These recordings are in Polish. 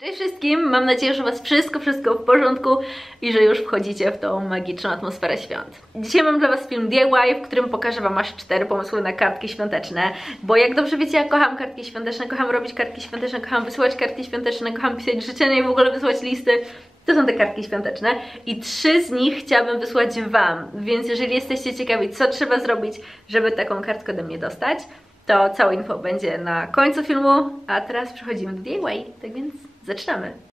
Cześć wszystkim, mam nadzieję, że Was wszystko w porządku i że już wchodzicie w tą magiczną atmosferę świąt. Dzisiaj mam dla Was film DIY, w którym pokażę Wam aż 4 pomysły na kartki świąteczne, bo jak dobrze wiecie, ja kocham kartki świąteczne, kocham robić kartki świąteczne, kocham wysyłać kartki świąteczne, kocham pisać życzenia i w ogóle wysyłać listy. To są te kartki świąteczne i 3 z nich chciałabym wysłać Wam, więc jeżeli jesteście ciekawi, co trzeba zrobić, żeby taką kartkę ode mnie dostać, to całe info będzie na końcu filmu, a teraz przechodzimy do DIY, tak więc zaczynamy!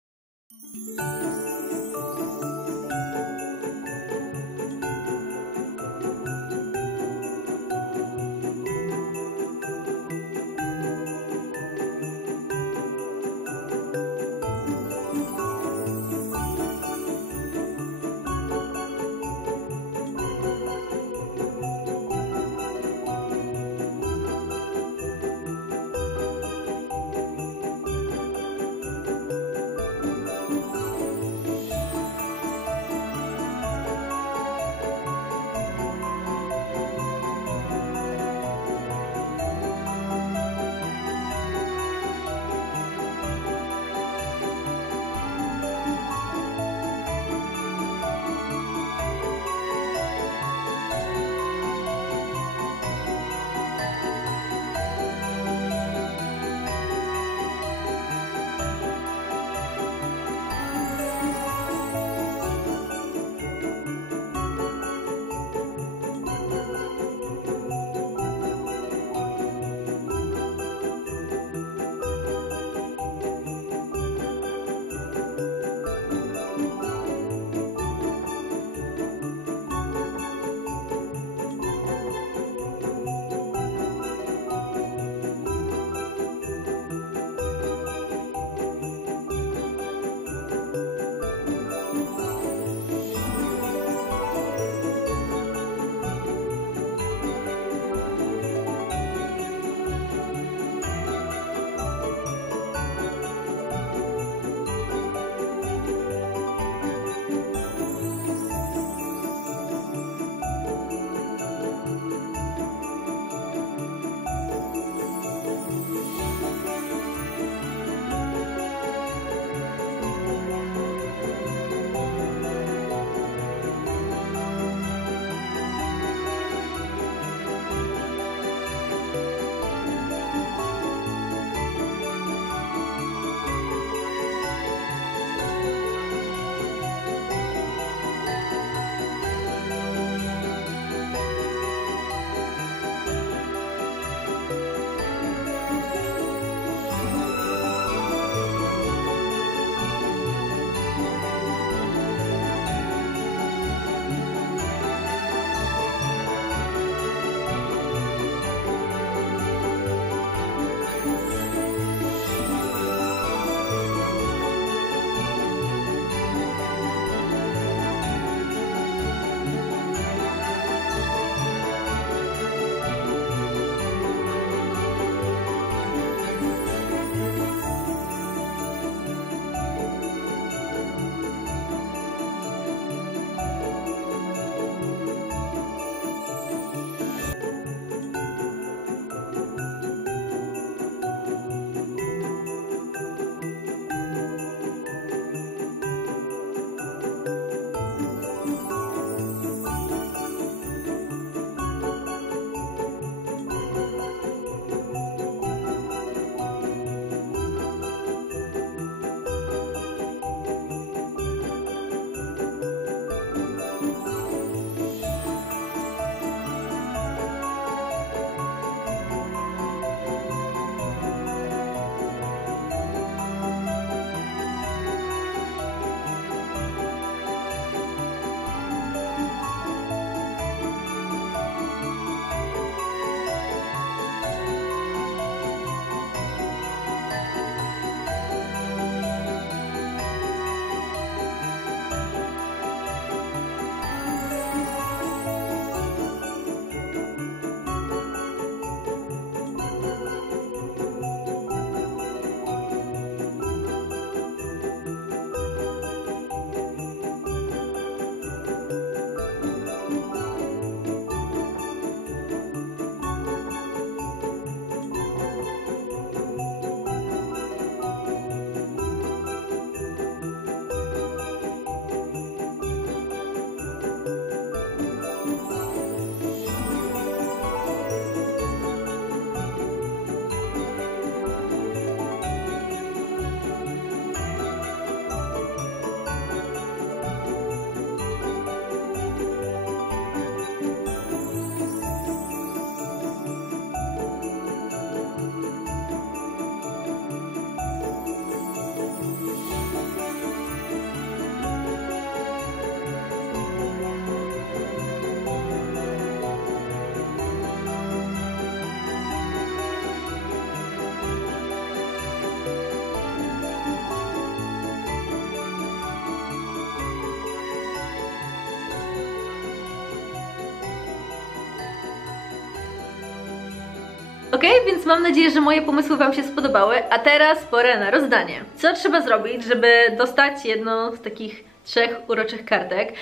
Ok, więc mam nadzieję, że moje pomysły Wam się spodobały, a teraz pora na rozdanie. Co trzeba zrobić, żeby dostać jedną z takich 3 uroczych kartek?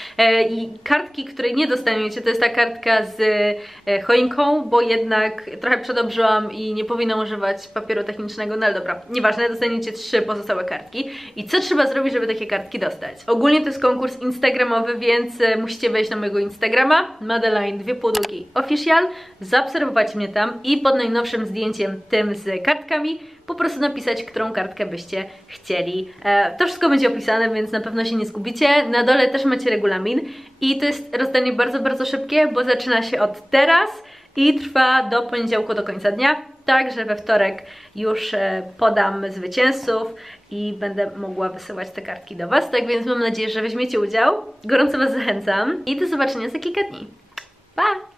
I kartki, której nie dostaniecie, to jest ta kartka z choinką, bo jednak trochę przedobrzyłam i nie powinnam używać papieru technicznego, no ale dobra, nieważne, dostaniecie 3 pozostałe kartki. I co trzeba zrobić, żeby takie kartki dostać? Ogólnie to jest konkurs instagramowy, więc musicie wejść na mojego Instagrama, madelineeofficial, zaobserwować mnie tam i pod najnowszym zdjęciem, tym z kartkami, po prostu napisać, którą kartkę byście chcieli. To wszystko będzie opisane, więc na pewno się nie zgubicie. Na dole też macie regulamin i to jest rozdanie bardzo, bardzo szybkie, bo zaczyna się od teraz i trwa do poniedziałku, do końca dnia. Także we wtorek już podam zwycięzców i będę mogła wysyłać te kartki do Was. Tak więc mam nadzieję, że weźmiecie udział. Gorąco Was zachęcam i do zobaczenia za kilka dni. Pa!